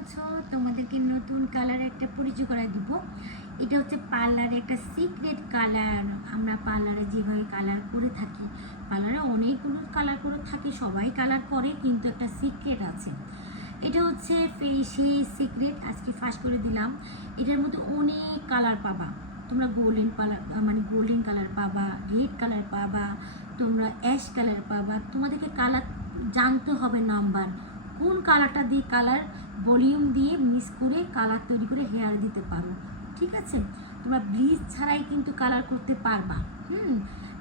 আছো? তোমাদেরকে নতুন কালার একটা পরিচয় করে দিব। এটা হচ্ছে পার্লারে একটা সিক্রেট কালার। আমরা পার্লারে যেভাবে কালার করে থাকি, পার্লারে অনেকগুলো কালার করে থাকে, সবাই কালার করে, কিন্তু একটা সিক্রেট আছে। এটা হচ্ছে সেই সিক্রেট আজকে ফাঁস করে দিলাম। এটার মধ্যে অনেক কালার পাবা তোমরা। গোল্ডেন কালার মানে গোল্ডেন কালার পাবা, রেড কালার পাবা, তোমরা অ্যাশ কালার পাবা। তোমাদেরকে কালার জানতে হবে, নাম্বার কোন কালারটা দিয়ে কালার ভলিউম দিয়ে মিক্স করে কালার তৈরি করে হেয়ার দিতে পারো। ঠিক আছে, তোমরা ব্লিচ ছাড়াই কিন্তু কালার করতে পারবা।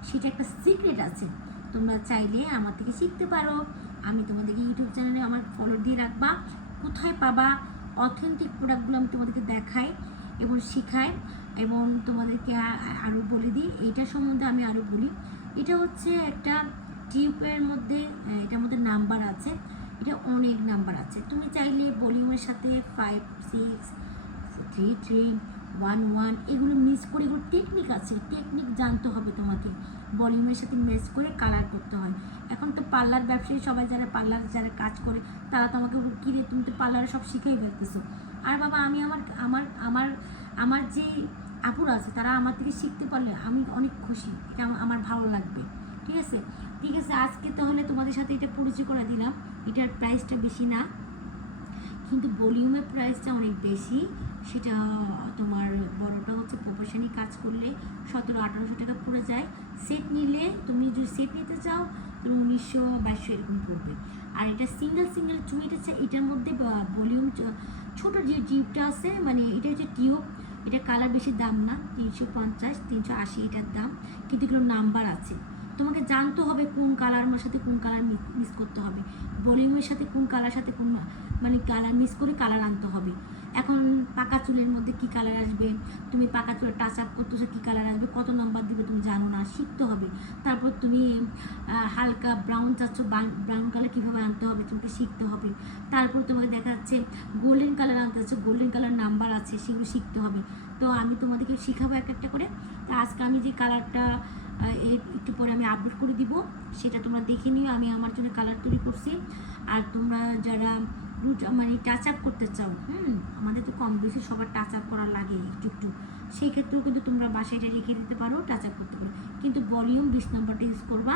সেটা একটা সিক্রেট আছে। তোমরা চাইলে আমার থেকে শিখতে পারো। আমি তোমাদেরকে ইউটিউব চ্যানেলে আমার ফলো দিয়ে রাখবা। কোথায় পাবা অথেন্টিক প্রোডাক্টগুলো আমি তোমাদেরকে দেখাই এবং শিখাই, এবং তোমাদেরকে আরও বলে দিই। এইটার সম্বন্ধে আমি আরও বলি। এটা হচ্ছে একটা টিউবের মধ্যে, এটার মধ্যে নাম্বার আছে। এটা অনেক নাম্বার আছে। তুমি চাইলে ভলিউমের সাথে 5, 6, 3, 3, 1, 1 এগুলো মিক্স করে, এগুলো টেকনিক আছে, টেকনিক জানতে হবে তোমাকে। ভলিউমের সাথে মিক্স করে কালার করতে হয়। এখন তো পার্লার ব্যবসায়ী সবাই যারা কাজ করে, তারা তো আমাকে কিরে তুমি তো পার্লারে সব শিখেই ফেলতেছো। আর বাবা, আমি আমার আমার আমার আমার যে আপুরা আছে, তারা আমার থেকে শিখতে পারলে আমি অনেক খুশি, এটা আমার ভালো লাগবে। ঠিক আছে, ঠিক আছে। আজকে তাহলে তোমাদের সাথে এটা পরিচয় করে দিলাম। এটার প্রাইসটা বেশি না, কিন্তু ভলিউমের প্রাইসটা অনেক বেশি। সেটা তোমার বড়টা হচ্ছে প্রফেশনালি কাজ করলে 1700-1800 টাকা পড়ে যায়। সেট নিলে, তুমি যদি সেট নিতে চাও তুমি 1900-2200 এরকম পড়বে। আর এটা সিঙ্গেল চুইট আছে। এটার মধ্যে ভলিউম ছোটো যে টিউবটা আছে, মানে এটা হচ্ছে টিউব। এটা কালার বেশি দাম না, 350, 380 এটার দাম, কিন্তু এগুলো নাম্বার আছে। তোমাকে জানতে হবে কোন কালার সাথে কোন কালার মিক্স করতে হবে, ভলিউমের সাথে কোন কালার সাথে কোন মানে কালার মিক্স করে কালার আনতে হবে। এখন পাকা চুলের মধ্যে কি কালার আসবে, তুমি পাকা চুলে টাচ আপ করতেছো কী কালার আসবে, কত নাম্বার দিবে তুমি জানো না, শিখতে হবে। তারপর তুমি হালকা ব্রাউন চাচ্ছ, ব্রাউন কালার কীভাবে আনতে হবে তোমাকে শিখতে হবে। তারপর তোমাকে দেখা যাচ্ছে গোল্ডেন কালার আনতে হচ্ছে, গোল্ডেন কালার নাম্বার আছে, সেগুলো শিখতে হবে। তো আমি তোমাদেরকে শিখাবো এক একটা করে। তো আজকে আমি যে কালারটা একটু পরে আমি আপলোড করে দিব, সেটা তোমরা দেখে নিও। আমি আমার জন্য কালার তৈরি করছি। আর তোমরা যারা মানে টাচ আপ করতে চাও, আমাদের তো কম বেশি সবার টাচ আপ করা লাগে একটু একটু, সেই ক্ষেত্রেও কিন্তু তোমরা বাসায় রেখে দিতে পারো, টাচ আপ করতে পারো। কিন্তু ভলিউম 20 নম্বরটা ইউজ করবা,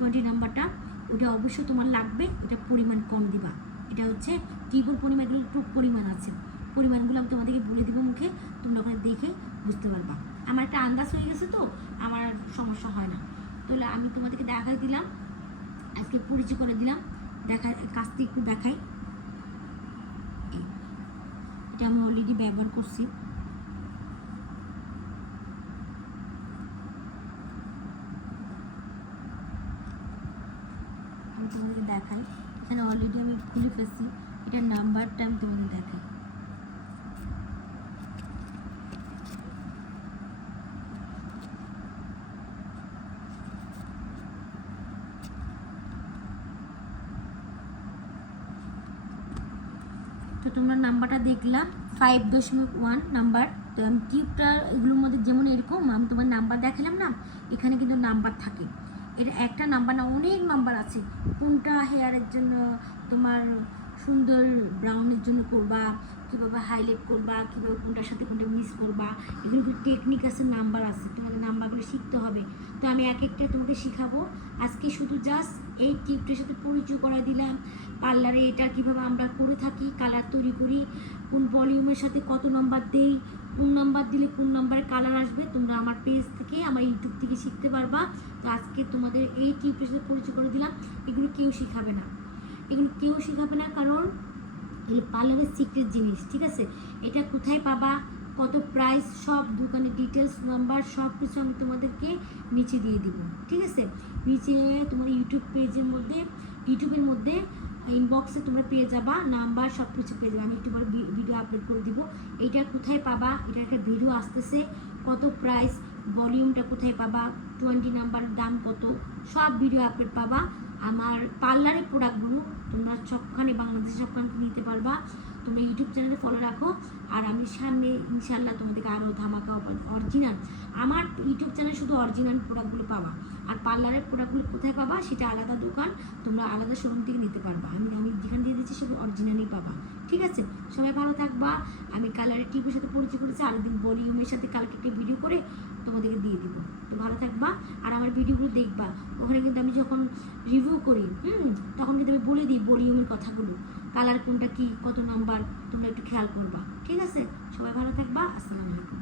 20 নম্বরটা ওটা অবশ্যই তোমার লাগবে। এটা পরিমাণ কম দিবা। এটা হচ্ছে টিউবের পরিমাণগুলো একটু পরিমাণ আছে, পরিমাণগুলো আমি তোমাদেরকে বলে দিব মুখে, তোমরা ওখানে দেখে বুঝতে পারবা। আমার একটা আন্দাজ হয়ে গেছে, তো আমার সমস্যা হয় না। তাহলে আমি তোমাদেরকে দেখাই দিলাম, আজকে পরিচয় করে দিলাম। কাজটি একটু দেখাই। এটা আমি অলরেডি ব্যবহার করছি। আমি তোমাদেরকে দেখাই, এখানে অলরেডি আমি খুলে ফেলছি। এটার নাম্বারটা আমি তোমাদের দেখাই। তো তোমরা নাম্বারটা দেখলাম 5.1 নাম্বার। তো আমি টিউবটা এগুলোর মধ্যে যেমন এরকম আমি তোমার নাম্বার দেখালাম না, এখানে কিন্তু নাম্বার থাকে। এটা একটা নাম্বার না, অনেক নাম্বার আছে। কোনটা হেয়ারের জন্য তোমার সুন্দর ব্রাউনের জন্য করবা, কীভাবে হাইলাইট করবা, কীভাবে কোনটার সাথে কোনটা মিক্স করবা, এগুলো টেকনিক আছে, নাম্বার আছে, তোমাকে নাম্বারগুলো শিখতে হবে। তো আমি এক একটা তোমাকে শিখাবো। আজকে শুধু জাস্ট এই টিউবটার সাথে পরিচয় করে দিলাম। পার্লারে এটা কীভাবে আমরা করে থাকি, কালার তৈরি করি, কোন ভলিউমের সাথে কত নাম্বার দেই, কোন নাম্বার দিলে কোন নাম্বারে কালার আসবে, তোমরা আমার পেজ থেকে, আমার ইউটিউব থেকে শিখতে পারবা। তো আজকে তোমাদের এই টিউবের সাথে পরিচয় করে দিলাম। এগুলো কেউ শিখাবে না, এগুলো কেউ শিখাবে না, কারণ এই পার্লারের সিক্রেট জিনিস। ঠিক আছে, এটা কোথায় পাবা, কত প্রাইস, সব দোকানের ডিটেলস, নাম্বার, সব কিছু আমি তোমাদেরকে নিচে দিয়ে দিব। ঠিক আছে, নিচে তোমার ইউটিউবের মধ্যে ইনবক্সে তোমরা পেয়ে যাবা, নাম্বার সব কিছু পেয়ে যাবে। আমি তোমার ভিডিও আপলোড করে দিব। এইটা কোথায় পাবা, এটা একটা ভিডিও আসতেছে, কত প্রাইস, ভলিউমটা কোথায় পাবা, 20 নাম্বারের দাম কত, সব ভিডিও আপলোড পাবা। আমার পার্লারের প্রোডাক্টগুলো তোমরা সবখানে, বাংলাদেশে সবখানে নিতে পারবা। তোমরা ইউটিউব চ্যানেলে ফলো রাখো। আর আমি সামনে ইনশাল্লাহ তোমাদেরকে আরও ধামাকা অরিজিনাল, আমার ইউটিউব চ্যানেলে শুধু অরিজিনাল প্রোডাক্টগুলো পাবা। আর পার্লারের প্রোডাক্টগুলো কোথায় পাবা, সেটা আলাদা দোকান, তোমরা আলাদা শোরুম থেকে নিতে পারবা। আমি যেখানে দিয়ে দিচ্ছি সেগুলো অরিজিনালই পাবা। ঠিক আছে, সবাই ভালো থাকবা। আমি কালারের টিপের সাথে পরিচয় করেছি, আরেকদিন ভলিউমের সাথে কালকে একটা ভিডিও করে তোমাদেরকে দিয়ে দিব। তো ভালো থাকবা, আর আমার ভিডিওগুলো দেখবা। ওখানে কিন্তু আমি যখন রিভিউ করি তখন কিন্তু আমি বলে দিই ভলিউমের কথাগুলো, কালার কোনটা কি কত নাম্বার, তোমরা একটু খেয়াল করবা। ঠিক আছে, সবাই ভালো থাকবা। আসসালামু আলাইকুম।